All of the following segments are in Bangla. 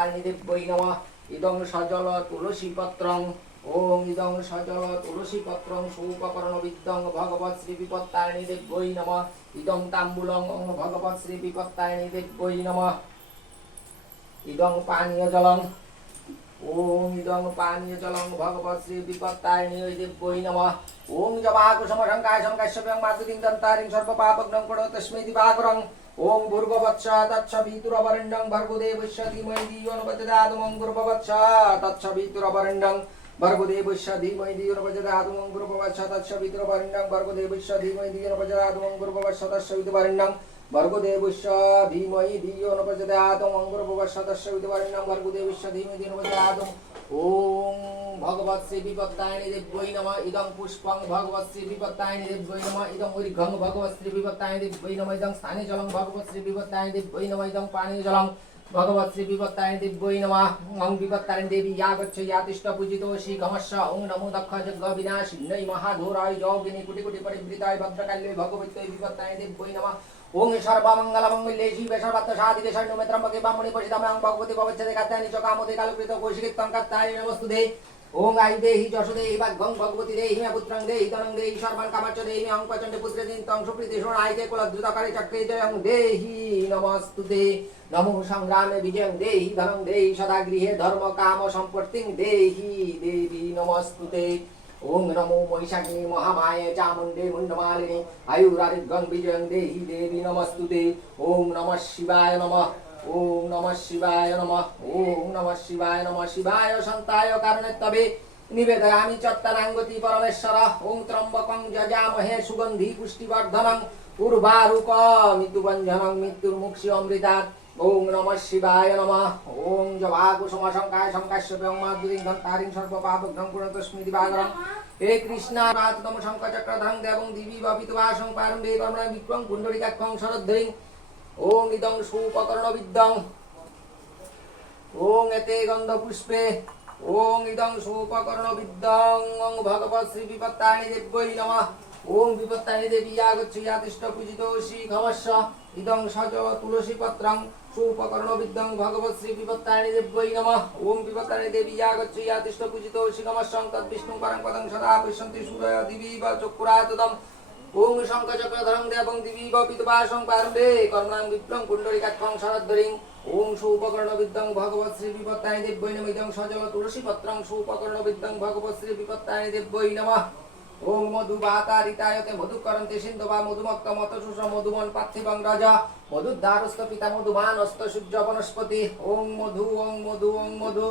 তারিদেব্যৈ নমঃ। ইদং সজল তুলসীপত্রং ওম ইদং সজল তুলসীপত্রং সৌপকর্ণবিদ্যং ভগবৎ শ্রী বিপত্তারিণী দেব্যৈ নমঃ। ইদং তাম্বুলং ওম ভগবৎ শ্রী বিপত্তারিণী দেব্যৈ নমঃ। ইদং পানীয় জলং ওম ইদং পানীয় জলং ভগবৎ শ্রী বিপত্তারিণী দেব্যৈ নমঃ। ওম জবাকুসুম শঙ্কায় শঙ্কাশ্যপ্যং মাতুতিং দন্তারিং সর্বপাপগ্নং কোণ তস্मै দিবাকরং। ওম ভূর্ভবৎস তচ্ছবিতুরবরেণ্যং ভর্গদেবস্য ধীমহি ধিয়ো ন প্রচোদয়াৎ ভূর্ভবৎস তচ্ছবিতুরবরেণ্যং ভর্গদেবস্য ধীমহি ধিয়ো ন প্রচোদয়াৎ ভূর্ভবৎস তচ্ছবিতুরবরেণ্যং ভর্গদেবস্য ধীমহি ধিয়ো ন প্রচোদয়াৎ ভূর্ভবৎস তচ্ছবিতুরবরেণ্যং ভর্গদেবস্য ধীমহি ধিয়ো ন প্রচোদয়াৎ ভূর্ভবৎস তচ্ছবিতুরবরেণ্যং ভর্গদেবস্য ধীমহি ধিয়ো ন প্রচোদয়াৎ ওম ভগবৎ শ্রী বিপত্তায়নি দেব্যৈ নমঃ। ইদং পুষ্পং ভগবৎ শ্রী বিপত্তায়নি দেব্যৈ নমঃ। ইদং ঊর্ধ্বং ভগবৎ শ্রী বিপত্তায়নি দেব্যৈ নমঃ। ইদং স্থানে জলং ভগবৎ শ্রী বিপত্তায়নি দেব্যৈ নমঃ। ইদং পানীয় জলং ভগবৎ শ্রী বিপত্তায়নি দেব্যৈ নমঃ। ওং বিপত্তায়নি দেবী ইয়া গচ্ছ ইয়া তিষ্ঠ পূজিতো শ্রী ঘমস্য ওং নমো দক্ষ যজ্ঞ বিনাশিন্যৈ মহাঘোরায় যোগিনী কোটি কোটি পরিবৃতায় ভদ্রকাল্যে ভগবত্যৈ বিপত্তায়নি দেব্যৈ নমঃ। ওং সর্বমঙ্গলমঙ্গলে শিবে সর্বাত্ম সাধিকে শরণ্যমেত্রম্বকে বামুনি পশিতাময়ং ভগবতী ভগচ্ছদে কাত্যানি চ কামদে কালকৃত নমস্তুতে ওং দেহি দেহি দেহি পুত্রং দেহি ধনং দেহি সর্বান কামাচ্চ দেহি অং প্রচণ্ড পুত্রে দিন তং সুপ্রীতি শোণ আইতে কুলদ্রুতকারী চক্রে জয়ং দেহি নমস্তুতে নমো সংগ্রামে বিজয়ং দেহি ধনং দেহি সদা গৃহে ধর্ম কাম সম্পত্তিং দেহি দেবী নমস্তুতে নমো মহিষাগ্নি মহামায়ে চামুণ্ডে মুণ্ডমালিনী আয়ুরারিগং বিজয়ং দেহি দেবী নমস্তুতে ওং নমঃ শিবায় নমঃ ওম নমঃ শিবায় নমঃ ওম নমঃ শিবায় নমঃ শিবায় সন্তায় কারণে তবে নিবেদয়ামি চত্তরাঙ্গতি পরমেশ্বর ওং ত্রম্বকং যজামহে সুগন্ধি পুষ্টিবর্ধনং উর্বারুক মৃত্যুবঞ্জনং মৃত্যুর্মুক্ষি অমৃতাৎ ওং নমঃ শিবায় নমঃ। ওং জবাকুসুম শঙ্কায় শঙ্কাশ্যপ্যং মাধুরিং ধন্তারিং সর্বপাপঘ্নং পুরতস্মি দিবাগরং হে কৃষ্ণ রাততম শঙ্কচক্রধরং দেবং দিবি বপিতবাসং পারম্ভে কর্মণ বিক্রম কুণ্ডলিকাক্ষং শরদ্ধরিং ওং ইদং সুপকর্ণ বিদ্যং ওং এতে গন্ধ পুষ্পে ওং ইদং সুপকর্ণ বিদ্যং ওং ভগবৎ শ্রী বিপত্তানি দেব্যৈ নমঃ। ওং বিপত্তানি দেবী আগচ্ছ ইয়াতিষ্ঠ পূজিত শ্রী ঘমস্য ইদং সজ তুলসী পত্রং সুপকর্ণ বিদ্যং ভগবৎ শ্রী বিপত্তানি দেব্যৈ নমঃ ওং বিপত্তানি দেবী আগচ্ছ ইয়াতিষ্ঠ পূজিত শ্রী ঘমস্যং তদ্বিষ্ণু পরং পদং সদা পশ্যন্তি সূরয় দিবি বা চক্ষুরাতদম ওং শঙ্কচক্রধরং দেবং দিবি পিতবাসং পারম্ভে কর্মণাং বিপ্লং কুণ্ডলিকাক্ষং শরদ্ধরিং ওং সুপকর্ণ বিদ্যং ভগবৎ শ্রী বিপত্তানি দেব্যৈ নমঃ ইদং সজল তুলসী পত্রং সুপকর্ণ বিদ্যং ভগবৎ শ্রী বিপত্তানি দেব্যৈ নমঃ ওং মধুবাতারিতায়তে মধুকরন্তে সিন্ধু বা মধুমক্ত মতসুষ মধুমন পার্থিবং রাজা। মধুদ্ধারস্থ পিতা মধুমান অস্ত সূর্য বনস্পতি। ওং মধু ওং মধু ওং মধু।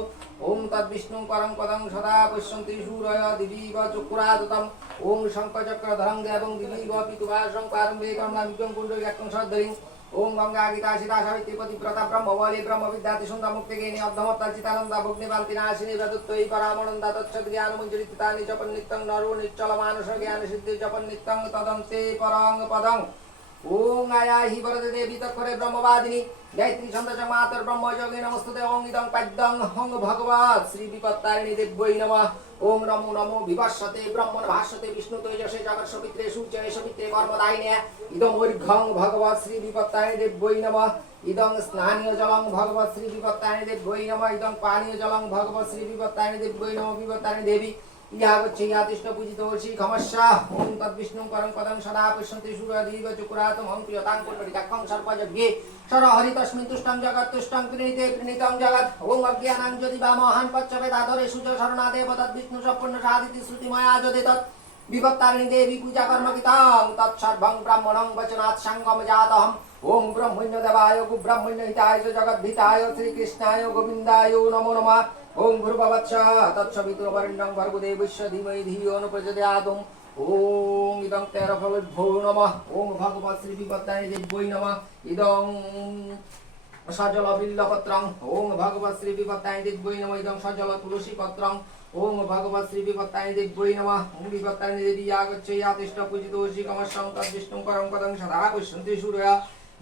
ওং তদ্বিষ্ণু পরং পদং সদা পশ্যন্তি সূরয় দিবীব চক্ষুরাদতম। ওং শঙ্কচক্রধরং দেবং দিবীব পিতুবাসং পারম্ভে কর্মামিজং কুণ্ডলিকাক্ষং সদ্ধরিং ওং গঙ্গা গীতা সীতা সাবিত্রী পতিব্রতা ব্রহ্মবলী ব্রহ্ম বিদ্যাতি সুন্দর মুক্তি গেনি অর্ধমত্তা চিতানন্দা ভগ্নি বান্তি নাশিনী প্রদত্তই পরামনন্দা তচ্ছদ জ্ঞান মঞ্জুরিতানি জপন নিত্যং নরো নিশ্চল মানস জ্ঞান সিদ্ধি জপন নিত্যং তদন্তে পরং পদং। ওং আয়া হি বরদে দেবী তক্ষরে ব্রহ্মবাদিনী। গায়ত্রী ছন্দ চ মাতর ব্রহ্মযোগে নমস্তুতে ওং ইদং পাদ্যং হং ভগবৎ শ্রী বিপত্তারিণী দেব্যৈ নমঃ। ওং নমো নমো বিভাসতে ব্রহ্মণ ভাষ্যতে বিষ্ণু তৈজসে জগৎ সবিত্রে সূর্যে সবিত্রে কর্মদায়িনে। ইদং ঊর্ধ্বং ভগবৎ শ্রী বিপত্তারিণী দেব্যৈ নমঃ। ইদং স্নানীয় জলং ভগবৎ শ্রী বিপত্তারিণী দেব্যৈ নমঃ। ইদং পানীয় জলং ভগবৎ শ্রী বিপত্তারিণী দেব্যৈ নমঃ। বিপত্তারিণী দেবী ইয়াগচ্ছে ইয়াতিষ্ঠ পূজিত শ্রী খমস্যা ওম তদ্বিষ্ণু পরং পদং সদা পশ্যন্তি সূর্যদীব চকুরাতম হং প্রিয়তাং কুণ্ডলিকাক্ষং সর্পযজ্ঞে সরহরি তস্মিন তুষ্টং জগৎ তুষ্টং প্রীণীতে প্রীণীতং জগৎ ওম অজ্ঞানাং যদি বা মহান পচ্চবে দাদরে সূর্য শরণাদেব তদ্বিষ্ণু সম্পূর্ণ সাদিতি শ্রুতিময়া যদি তৎ বিপত্তারিণী দেবী পূজা কর্মকিতাং তৎসর্বং ব্রাহ্মণং বচনাৎ সঙ্গম জাতহম ওম ব্রহ্মণ্য দেবায় শ্রীকৃষ্ণায় গোবিন্দায় নমো নমঃ ওম ভূর্ভবৎস তৎসবিতুর্বরেণ্যং ভর্গদেবস্য ধীমহি ধিয়ো ন প্রচোদয়াতুম ওম ইদং তেরফলভ্যো নমঃ। ওম ভগবৎ শ্রী বিপত্তানি দেব্যৈ নমঃ। ইদং সজল বিল্লপত্রং ওম ভগবৎ শ্রী বিপত্তানি দেব্যৈ নমঃ। ইদং সজল তুলসী পত্রং ওম ভগবৎ শ্রী বিপত্তানি দেব্যৈ নমঃ। ওম বিপত্তানি দেবী আগচ্ছ ইয়াতিষ্ঠ পূজিতো শ্রী কমস্যং তদ্বিষ্ণু পরং পদং সদা সূরয়া।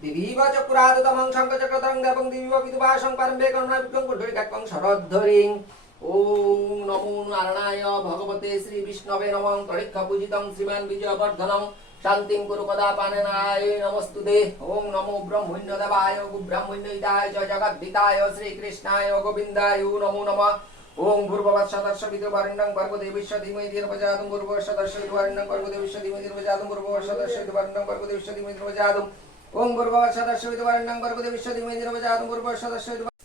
দিবিব চক্রাদতমং শঙ্খচক্রতরং দেবং দিবিব বিদুবাসং পারম্বে করুণাবিক্রম কুণ্ডলিকাক্কং শরদ্ধরিং ওম নমো নারায়ণায় ভগবতে শ্রী বিষ্ণবে নমঃ তরিক্ষ পূজিতং শ্রীমান বিজয়বর্ধনং শান্তিং কুরু পদাপাননায় নমস্তুতে ওম নমো ব্রহ্মণ্য দেবায় ব্রহ্মণ্য ইদায় চ জগদ্ধিতায় শ্রীকৃষ্ণায় গোবিন্দায় নমো নমঃ ওম ভূর্ভুবৎ সদর্শ বিদুর্বরেণ্যং ভর্গো দেবিষ্য ধীমহি ধীরপ্রজাতুম ভূর্ভুবৎ সদর্শ বিদুর্বরেণ্যং ভর্গো দেবিষ্য ধীমহি ধীরপ্রজাতুম ভূর্ভুবৎ সদর্শ বিদুর্বরেণ্যং ভর্গো ওম ভূর্ভুবৎ সদর্শ বিদুর্বরেণ্যং ভর্গো দেবিষ্য ধীমহি ধীরপ্রজাতুম ভূর্ভুবৎ সদর্শ বিদুর্বরেণ্যং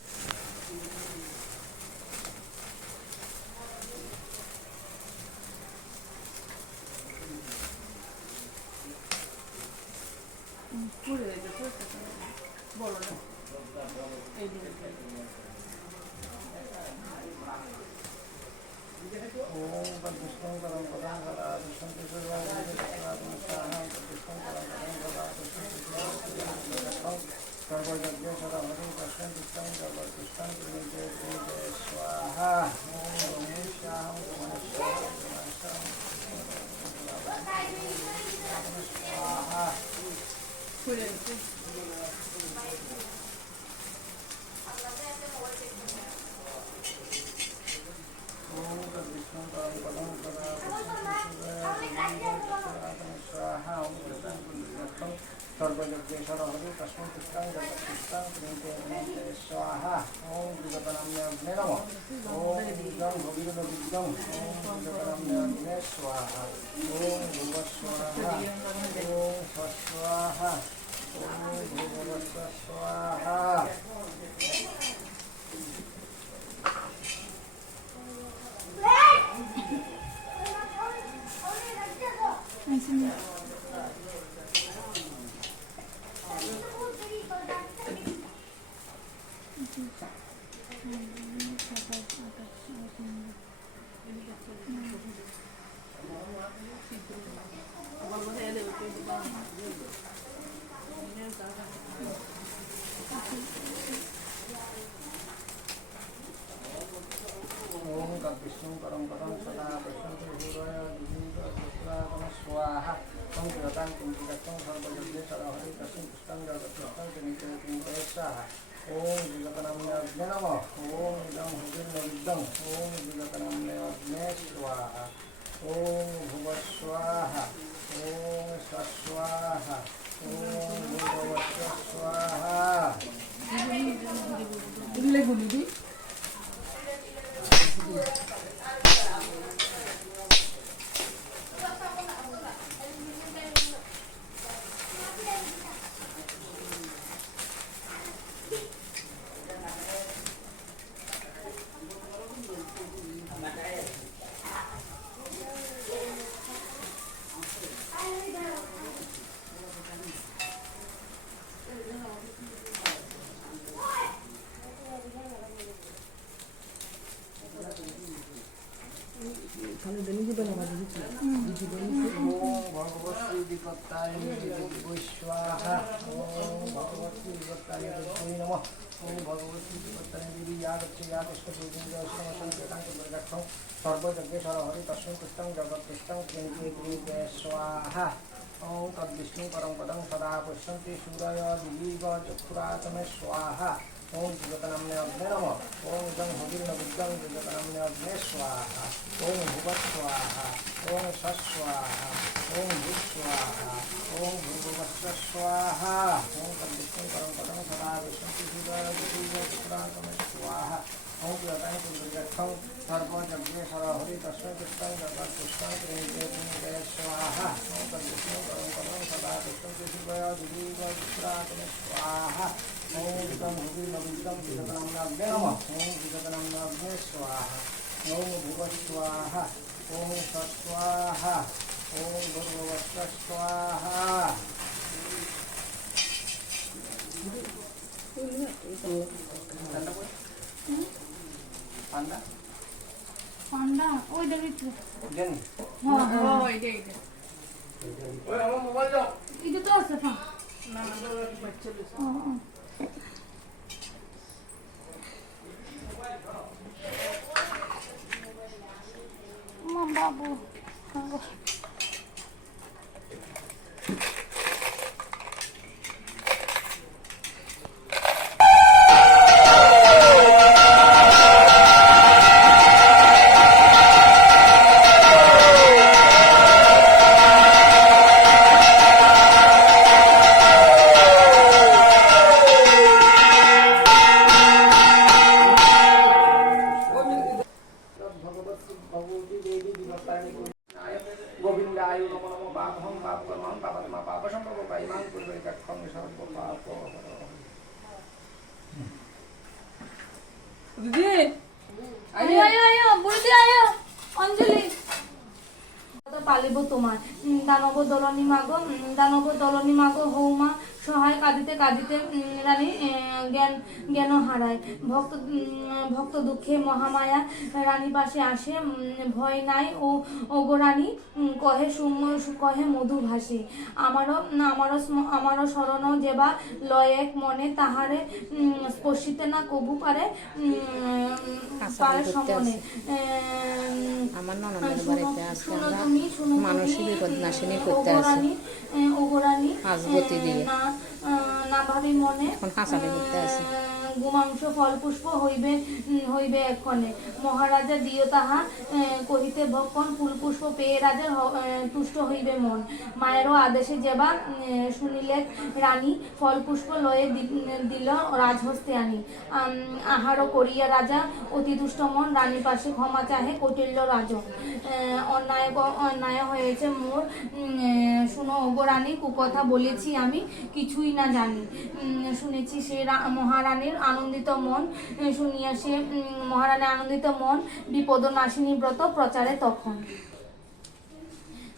পুড়ে গেছে বলো না এই দিকে ওম তদ্বিষ্ণুং পরম Vishnu সর্বযজ্ঞ Put it in. Krishna সর্বযজ্ঞে সরহরি তস্মিন কৃষ্ণং জগৎকৃষ্ণং প্রিয়তে স্বাহা ওম বিগতনাম্নে অগ্নে নমঃ ওম বিদ্যং ভগীরথ বিদ্যং ওম বিগতনাম্নে অগ্নে স্বাহা ওম ভুব স্বাহা ওম স্বাহা ওম ভুবস্ব স্বাহা বলব হ্যাঁ দেবে তুই দিবা ওম তদ্বিষ্ণুং পরম পদং সদা পশ্যন্তি সূরয় দিবীব শুক্লাতম স্বাহা ওম কৃতাং কুঞ্চিকাত্তং সর্বযজ্ঞে সরহরি তস্মিন কৃষ্ণং জগৎকৃষ্ণং কিনিতে কিনিতে স্বাহা ওম বিগতনাম্নে অগ্নে নমঃ ওম ইদং হুজির্ন বিদ্যং ওম বিগতনাম্নে অগ্নে স্বাহা ওম ভুব স্বাহা ওম স্বস্বাহা ওম ভূর্ভুবস্ব স্বাহা দিলে গুলি দি ওম ভগবতী বিপত্তায় দেবী স্বাহা ওম ভগবতী বিপত্তায় দেবী নমঃ ওম ভগবতী বিপত্তায় দেবী ইয়া গচ্ছে ইয়া কৃষ্ণ পূজিত অষ্টম সংকেতাং দুর্গাক্ষং সর্বযজ্ঞে সরহরি তস্মিন কৃষ্ণং জগৎকৃষ্ণং ক্রিয়তে ক্রিয়তে স্বাহা ওম তদ্বিষ্ণু পরম পদং সদা পশ্যন্তি সূরয় দিবীব চক্ষুরাতমে স্বাহা ওম বিগতনাম্নে অগ্নে নমঃ ওম ইদং হবির্ন বিদ্যং বিগতনাম্নে অগ্নে স্বাহা ওম ভুবৎ স্বাহা ওম সস্বাহা ওম ভূস্বাহা ওম ভূর্ভুবস্ব স্বাহা ওম তদ্বিষ্ণু পরম পদং সদা পশ্যন্তি সূরয় দিবীব চক্ষুরাতমে স্বাহা ওম বিগতাং কুণ্ডলিকাক্ষং সর্বযজ্ঞে সরহরি তস্मै কৃষ্ণং জগৎকৃষ্ণং প্রেমিতে প্রেমিতে স্বাহা ওম তদ্বিষ্ণু পরম পদং সদা পশ্যন্তি সূরয় দিবীব চক্ষুরাতমে ॐ सत्वाहा ॐ भगवत्स्वाहा पांडा? पांडा ओए देखो जन हाँ। ओए देखो ओए हम मोबाइल जाओ। इधर तो सफ़ा। ना ना तो बच्चे ले हाँ। हाँ। ও এইটা এইটা ওই আমার মোবাইল দাও এটা তো আছে হ্যাঁ না না বাচ্চা লুচি ও, ও। মা বাবু বাবু। দিদি? আয়ো আয়ো আয়ো বুড়িদি আয়ো অঞ্জলি। পালিব তোমার দানব দলনী মাগো দানব দলনী মাগো হৌমা সহায় কাঁদিতে কাঁদিতে রানী জ্ঞান জ্ঞান হারায়। ভক্ত ভক্ত দুঃখে মহামায়া রানী পাশে আসে ভয় নাই, ও, ওগো রানী কহে কহে মধু ভাসে। আমারও আমারও আমারও স্মরণ যেবা লয় এক মনে, তাহারে স্পর্শিতে না কবু পারে উম, পারে সমনে আমার ননদের বাড়িতে আজকে আমরা মানসিক বিপদনাশিনী করতে আসি হাঁসবতি দিয়ে। না ভাবি মনে এখন হাসাবি করতে আসি। গোমাংস ফল পুষ্প হইবে হইবে এক্ষণে। মহারাজা দিও তাহা কহিতে, ভক্ষণ ফুল পুষ্প পেয়ে রাজার তুষ্ট হইবে মন। মায়েরও আদেশে যেবা শুনিলে রানী ফল পুষ্প লয়ে দিল রাজহস্তে আনি। আহারও করিয়া রাজা অতি দুষ্ট মন রানী পাশে ক্ষমা চাহে কৌটিল্য রাজ অন্যায় অন্যায় হয়েছে মোর। শুনো ওগো রানী, কুকথা বলেছি আমি, কিছুই না জানি। শুনেছি সে মহারানীর আনন্দিত মন শুনিয়া সে মহারানী আনন্দিত মন বিপদ নাশিনী ব্রত প্রচারে তখন।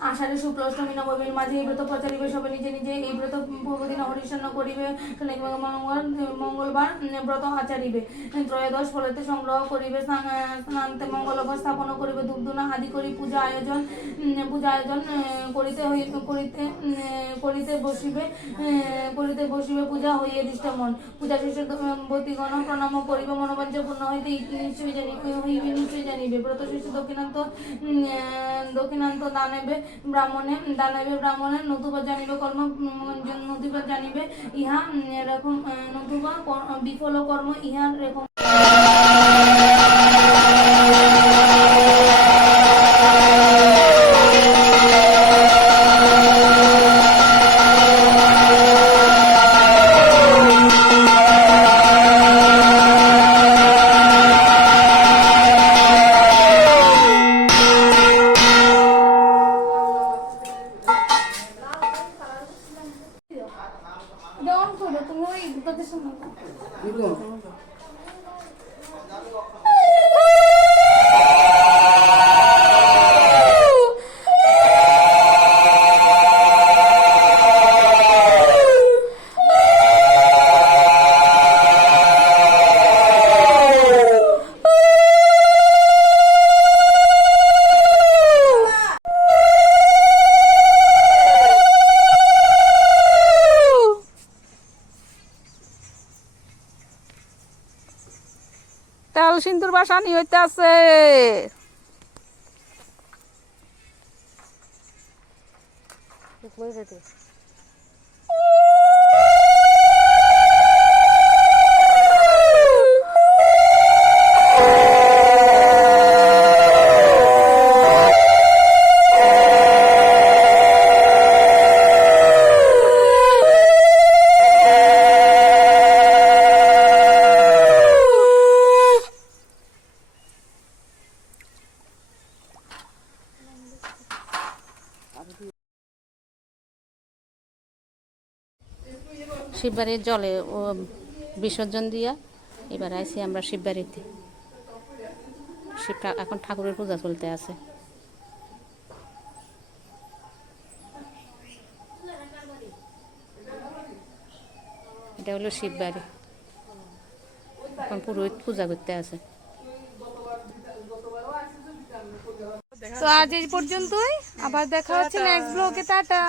আষাঢ়ে শুক্ল অষ্টমী নবমীর মাঝে এই ব্রত প্রচারিবে সবে নিজে নিজে এই ব্রত পূর্বদিন হরিশন্ন করিবে। শনি মঙ্গল মঙ্গলবার ব্রত আচারিবে। ত্রয়োদশ ফলতে সংগ্রহ করিবে স্নান- আহ, স্নানান্তে মঙ্গল স্থাপন করিবে ধূপধুনা আদি করি পূজা আয়োজন পূজা আয়োজন করিতে করিতে করিতে বসিবে করিতে বসিবে পূজা হইয়ে দৃষ্ট মন। পূজা শেষে বতিগণ প্রণাম করিবে মনোবাঞ্চ পূর্ণ হইতে ইতি নিশ্চয়ই জানিবে হইবে নিশ্চয়ই জানিবে। ব্রত শেষে দক্ষিণান্ত দক্ষিণান্ত দানেবে ব্রাহ্মণে দাঁড়াইবে ব্রাহ্মণে, নতুবা জানিবে কর্ম নতুবা জানিবে, ইহা, এরকম নতুবা বিফল কর্ম ইহার এরকম করো তুমি ওই তোদের সঙ্গে বাসানি হইতে আছে। শিববাড়ির জলে, ও, বিসর্জন দিয়া এবার আইসি আমরা শিববাড়িতে। শিব এখন ঠাকুরের পূজা চলতে আছে। এটা হলো শিববাড়ি। এখন পুরোহিত পূজা করতে আছে। তো আজ এই পর্যন্তই। আবার দেখা হচ্ছে নেক্সট ব্লগে টাটা।